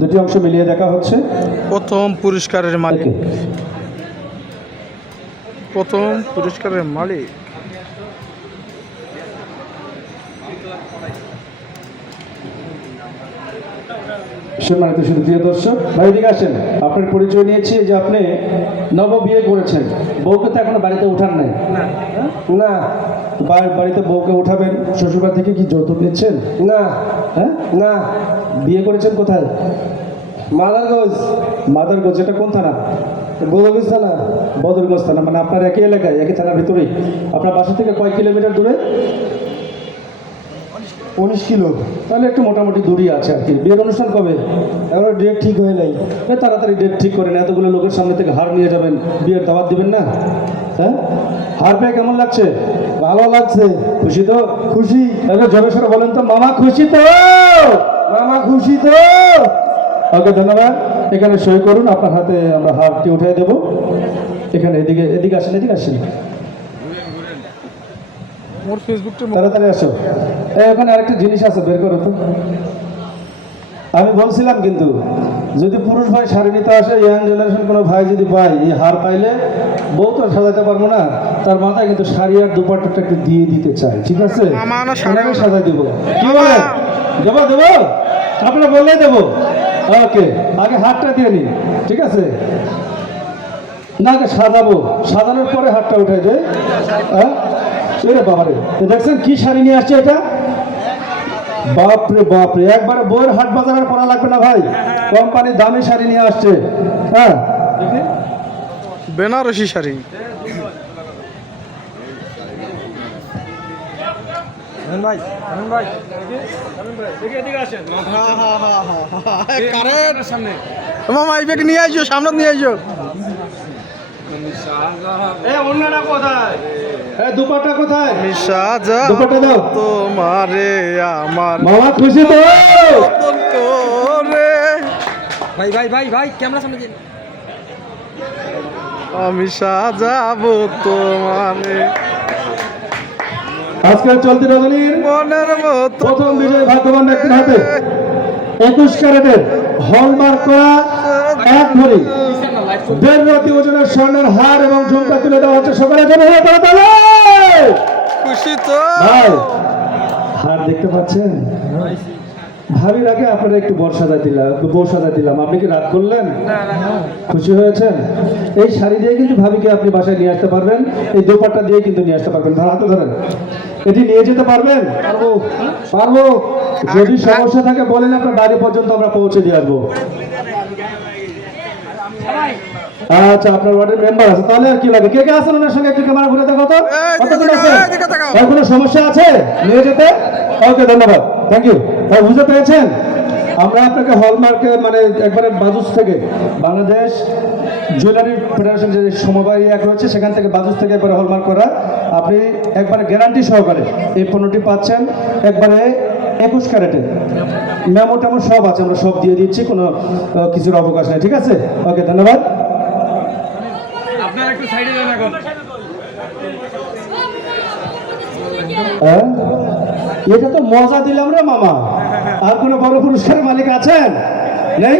দুটি অংশ মিলিয়ে দেখা হচ্ছে। প্রথম পুরস্কারের মালিক, প্রথম পুরস্কারের মালিক সম্মানিত সুপ্রিয় দর্শক ভাই, এদিকে আসেন। আপনার পরিচয় নিয়েছি যে আপনি নব বিয়ে করেছেন, বউকে তো এখনো বাড়িতে উঠান নাই না? বাড়িতে বউকে উঠাবেন, শ্বশুরবাড়ি থেকে কি যৌতুক দিচ্ছেন? না। হ্যাঁ, না। বিয়ে করেছেন কোথায়? মাদারগঞ্জ। মাদারগঞ্জ, এটা কোন থানা? বদরগঞ্জ থানা। বদরগঞ্জ থানা, মানে আপনার একই এলাকায়, একই থানার ভিতরেই। আপনার বাসা থেকে কয় কিলোমিটার দূরে? 19 কিলো। তাহলে একটু মোটামুটি দূরই আছে আর কি। বিয়ের অনুষ্ঠান কবে? এখনো ডেট ঠিক হয় নাই। তাড়াতাড়ি ডেট ঠিক করেন, এতগুলো লোকের সামনে থেকে হার নিয়ে যাবেন, বিয়ের দাওয়াত দিবেন না? হ্যাঁ, হার পেয়ে কেমন লাগছে? ভালো লাগছে। খুশি তো? খুশি। তাহলে জোরে সরে বলেন তো, মামা খুশি তো? মামা খুশি তো? ওকে, ধন্যবাদ। এখানে সই করুন, আপনার হাতে আমরা হারটি উঠিয়ে দেবো। এখানে এদিকে এদিকে আসেন, এদিকে আসেন। মোর ফেসবুকটা তাড়াতাড়ি আসো। ওখানে আরেকটা জিনিস আছে, বের করো তো। আমি বলছিলাম কিন্তু, যদি পুরুষ ভাই শাড়ি নিতে আসে, ইয়াং জেনারেশন কোনো ভাই যদি পায়, এই হার পাইলে বউ তো সাজাতে পারবো না, তার মাথায় কিন্তু শাড়ি আর দুপাট্টাটা একটু দিয়ে দিতে চাই, ঠিক আছে? আমি সাজাই দেবো। কি বলে? দেবো দেবো, আপনারা বললেই দেবো। ওকে, আগে হাতটা দিয়ে নিন, ঠিক আছে? না, আগে সাজাবো, সাজানোর পরে হাতটা উঠাই দেয়। হ্যাঁ, বাবারে, দেখছেন কি শাড়ি নিয়ে আসছে এটা? বাপরে বাপরে, একবারে বইয়ের হাট বাজারের পড়া লাগবে না ভাই, কোম্পানির দামি শাড়ি নিয়ে আসছে। হ্যাঁ, বেনারসি শাড়ি। মামা এই ব্যাগ নিয়ে আসো, সামনে নিয়ে আসো। কোথায়? দুপাটা কোথায়? দুপাটা দাও তোমারে আমার মামা খুশি তো? করে ভাই ভাই ভাই ভাই ক্যামেরা সামনে দিন। আমি সাজাবো তোমারে আজকের চলতি রজনীর মনের মতো। প্রথম বিজয় ভাগ্যবান ব্যক্তির হাতে 21 ক্যারেটের হলমার্ক করা এক ভরি 1.5 রতি ওজনের স্বর্ণের হার এবং ঝুমকা তুলে দেওয়া হচ্ছে সকলের জন্য। খুশি তো ভাই, হার দেখতে পাচ্ছেন? ভাবির আগে আপনারা একটু বউ সাজা দিলাম, আপনি কি রাগ করলেন? খুশি হয়েছেন? এই শাড়ি দিয়ে কিন্তু ভাবিকে আপনি বাসায় নিয়ে আসতে পারবেন, এই দোপাট্টা দিয়ে কিন্তু নিয়ে আসতে পারবেন। হাতে ধরেন, এটি নিয়ে যেতে পারবেন? পারবো। যদি সমস্যা থাকে বলেন, আপনার বাড়ি পর্যন্ত আমরা পৌঁছে দিয়ে আসবো। আচ্ছা, আপনার ওয়ার্ডের মেম্বার আছে, তাহলে আর কি লাগে? কে কে আছেন ওনার সঙ্গে? একটু ক্যামেরা ঘুরে দেখো তো, কতজন আছে? আর কোনো সমস্যা আছে নিয়ে যেতে? ওকে, ধন্যবাদ, থ্যাংক ইউ। বুঝতে পেরেছেন? আমরা আপনাকে হলমার্কে, মানে একবারে বাজুস থেকে, বাংলাদেশ জুয়েলারি ফেডারেশন যে সমবায় এক রয়েছে, সেখান থেকে বাজুস থেকে একবারে হলমার্ক করা, আপনি একবারে গ্যারান্টি সহকারে এই পণ্যটি পাচ্ছেন। একবারে 21 ক্যারেটে মেমো টেমো সব আছে, আমরা সব দিয়ে দিচ্ছি, কোনো কিছুর অবকাশ নেই, ঠিক আছে? ওকে, ধন্যবাদ। আপনারা একটু সাইডে যান এখন। এটা তো মজা দিলাম রে মামা। আর কোনো বড় পুরস্কারের মালিক আছেন? নেই?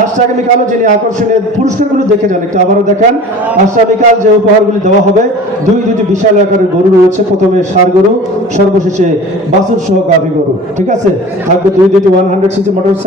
আজকে আগামীকালও যিনি আকর্ষণীয় পুরস্কারগুলো দেখে যান, একটু আবারও দেখান। আজকে আগামীকাল যে উপহারগুলি দেওয়া হবে, দুটি বিশাল আকারের গরু রয়েছে। প্রথমে ষাঁড় গরু, সর্বশেষে বাছুর সহ গাভী গরু, ঠিক আছে? থাকবে দুটি 100 সিসি মোটরসাইকেল।